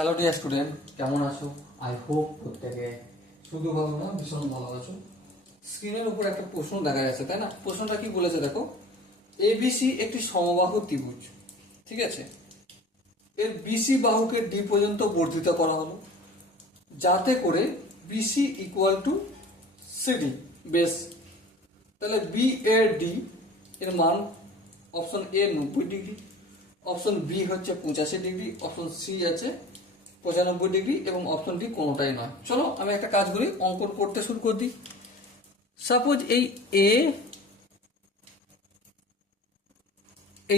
Hello dear student, কেমন আছো? I hope প্রত্যেকে শুধু ভালো না, ভীষণ ভালো আছো। স্ক্রিনের উপর একটা প্রশ্ন দেখা যাচ্ছে, তাই না? প্রশ্নটা কি বলেছে দেখো, এবিসি একটি সমবাহু ত্রিভুজ, ঠিক আছে? এর বিসি বাহুকে ডি পর্যন্ত বর্ধিত করা হলো যাতে করে বিসি ইকুয়াল টু সিডি। বেশ, তাহলে বি এর ডি এর মান option A 90 degree, option B হচ্ছে 85 ডিগ্রি, অপশন সি আছে 95 ডিগ্রি এবং অপশন ডি কোনোটাই নয়। চলো আমি একটা কাজ করি, অঙ্কন করতে শুরু করে দিই। সাপোজ এই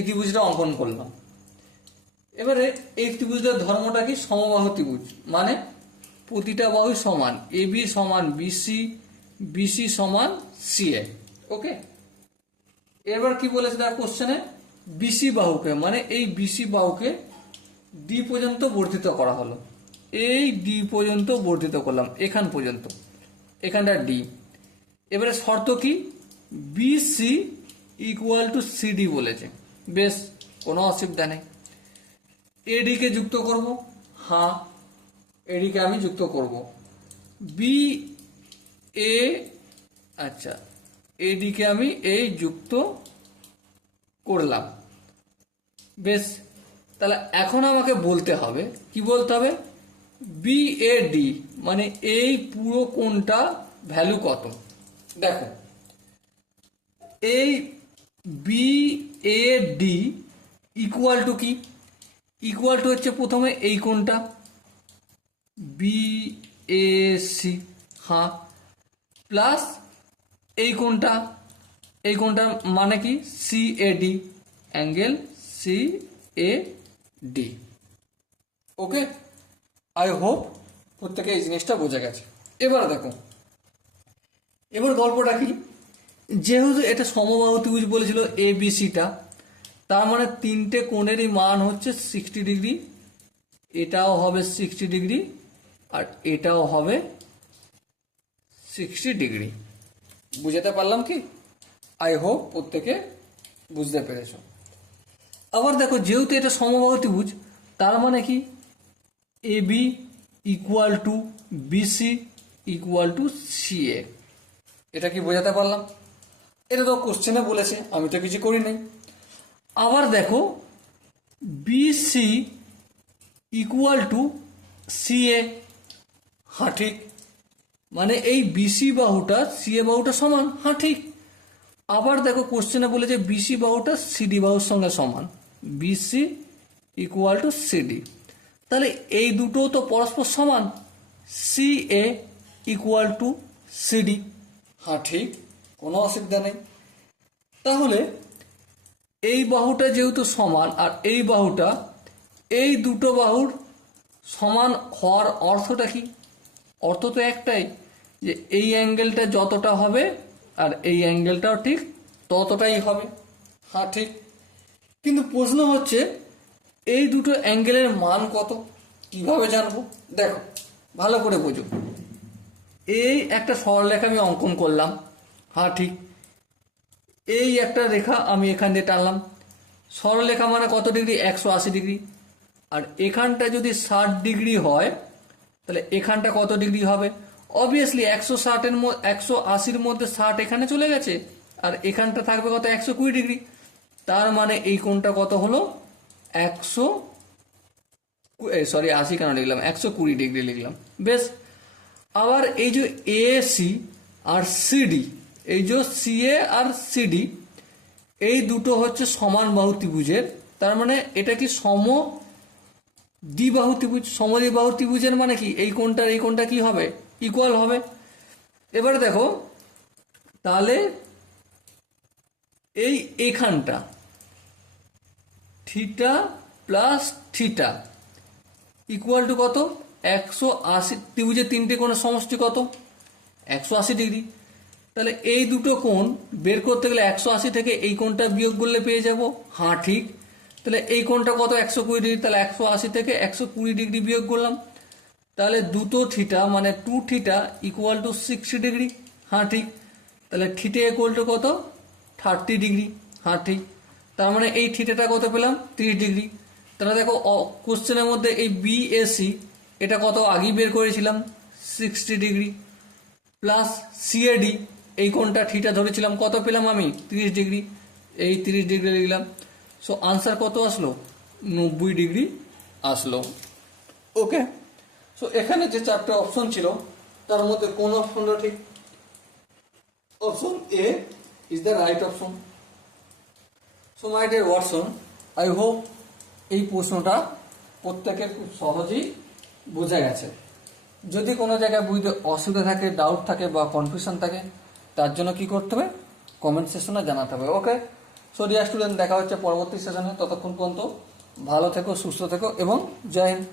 ত্রিভুজটা অঙ্কন করলাম। এবারে এই ত্রিভুজের ধর্মটা কি? সমবাহু ত্রিভুজ, মানে প্রতিটা বাহু সমান, এ বি সমান বিসি, বিসি সমান সিএ। ওকে, এবার কি বলেছে তার কোশ্চেনে, বিসি বাহুকে মানে এই বিসি বাহুকে ডি পর্যন্ত বর্ধিত করা হলো। এই ডি পর্যন্ত বর্ধিত করলাম, এখান পর্যন্ত, এখানটা ডি। এবারে শর্ত কি? বিসি ইকুয়াল টু সিডি বলেছে। বেশ, কোনো অসুবিধা নেই। এডিকে যুক্ত করব, হ্যাঁ এডিকে আমি যুক্ত করব। বি এ, আচ্ছা এডিকে আমি এই যুক্ত করলাম। বেশ, তাহলে এখন আমাকে বলতে হবে, কি বলতে হবে? বিএডি মানে এই পুরো কোণটা ভ্যালু কত। দেখো, এই বিএডি ইকুয়াল টু কি? ইকুয়াল টু হচ্ছে প্রথমে এই কোণটা বিএসি, হ্যাঁ, প্লাস এই কোণটা, এই কোণটার মানে কি? CAD, angle CAD. Okay, I hope প্রত্যেকে এই জিনিসটা বোঝা গেছে। এবার দেখো, এবার গল্পটা কি? যেহেতু এটা সমবাহু ত্রিভুজ বলেছিল এ বিসিটা, তার মানে তিনটে কোণেরই মান হচ্ছে 60 ডিগ্রি। এটাও হবে 60 ডিগ্রি আর এটাও হবে 60 ডিগ্রি। বুঝাতে পারলাম কি? আই হোপ প্রত্যেকে বুঝতে পেরেছ। আবার দেখো, যেহেতু এটা সমবাহু ত্রিভুজ, তার মানে কি? A B equal to BC equal to CA. এটা কি বোঝাতে পারলাম? এটা তো কোশ্চেনে বলেছে, আমি তো কিছু করি নাই। আবার দেখো, বিসি ইকুয়াল টু সিএ, হ্যাঁ ঠিক, মানে এই বিসি বাহুটা সিএ বাহুটা সমান, হ্যাঁ ঠিক। আবার দেখো কোশ্চেনে বলেছে বিসি বাহুটা সিডি বাহুর সঙ্গে সমান, বিসি ইকুয়াল টু সিডি। তাহলে এই দুটো তো পরস্পর সমান, C A equal to CD, হ্যাঁ ঠিক, কোনো অসুবিধা নেই। তাহলে এই বাহুটা যেহেতু সমান আর এই বাহুটা, এই দুটো বাহুর সমান হওয়ার অর্থটা কি? অর্থ তো একটাই, যে এই অ্যাঙ্গেলটা যতটা হবে আর এই অ্যাঙ্গেলটাও ঠিক ততটাই হবে, হ্যাঁ ঠিক। কিন্তু প্রশ্ন হচ্ছে এই দুটো অ্যাঙ্গেলের মান কত, কিভাবে জানবো? দেখো ভালো করে বোঝো। এই একটা সরলরেখা আমি অঙ্কন করলাম, হ্যাঁ ঠিক। এই একটা রেখা আমি এখান দিয়ে টানলাম। সরলরেখা মানে কত ডিগ্রি? 180 ডিগ্রি। আর এখানটা যদি 60 ডিগ্রি হয়, তাহলে এখানটা কত ডিগ্রি হবে? অবভিয়াসলি 180-র মধ্যে 60 এখানে চলে গেছে, আর এখানটা থাকবে কত? 120 ডিগ্রি। তার মানে এই কোণটা কত হলো? 80 কেন লিখলাম? 120 ডিগ্রি লিখলাম। বেশ, আবার এই যে এসি আর সিডি, এই যে সিএ আর সিডি, এই দুটো হচ্ছে সমান বাহু ত্রিভুজের। তার মানে এটা কি? দ্বিবাহু ত্রিভুজ। সমদ্বিবাহু ত্রিভুজের মানে কি? এই কোণটার এই কোণটা কি হবে? ইকুয়াল হবে। এবারে দেখো, তাহলে এখানটা theta plus theta equal to কত? 180। ত্রিভুজের তিনটে কোণের সমষ্টি কত? 180 ডিগ্রি। তাহলে এই দুটো কোণ বের করতে গেলে 180 থেকে এই কোণটা বিয়োগ করলে পেয়ে যাব, হ্যাঁ ঠিক। তাহলে এই কোণটা কত? 120 ডিগ্রি। তাহলে 180 থেকে 120 ডিগ্রি বিয়োগ করলাম, তাহলে দুটো থিটা মানে 2 থিটা ইকুয়াল টু 60 ডিগ্রি, হ্যাঁ ঠিক। তাহলে থিটা ইকুয়াল টু কত? 30 ডিগ্রি, হ্যাঁ ঠিক। তার মানে এই থিটাটা কত পেলাম? 30 ডিগ্রি। তাহলে দেখো কোশ্চেনের মধ্যে এই বিএসি এটা কত আগেই বের করেছিলাম 60 ডিগ্রি, প্লাস সিএডি এই কোণটা থিটা ধরেছিলাম, কত পেলাম আমি 30 ডিগ্রি, এই 30 ডিগ্রি লিখলাম। সো আনসার কত আসলো 90 ডিগ্রি আসলো। ওকে, সো এখানে যে চারটে অপশন ছিল তার মধ্যে কোন অপশনটা ঠিক? Option A is the right option. So my dear Watson, I hope এই প্রশ্নটা প্রত্যেকের খুব সহজেই বোঝা গেছে। যদি কোনো জায়গায় বুঝতে অসুবিধা থাকে, ডাউট থাকে বা কনফিউশন থাকে, তার জন্য কি করতে হবে? কমেন্ট সেকশনে জানাতে হবে। ওকে, সো ডিয়ার স্টুডেন্ট, দেখা হচ্ছে পরবর্তী সেশনে। ততক্ষণ পর্যন্ত ভালো থেকো, সুস্থ থেকো এবং জয় হিন্দ।